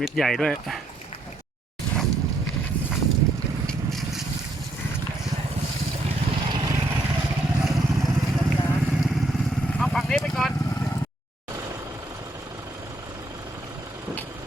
มิดใหญ่ด้วย เอาฝั่งนี้ไปก่อน Thank you.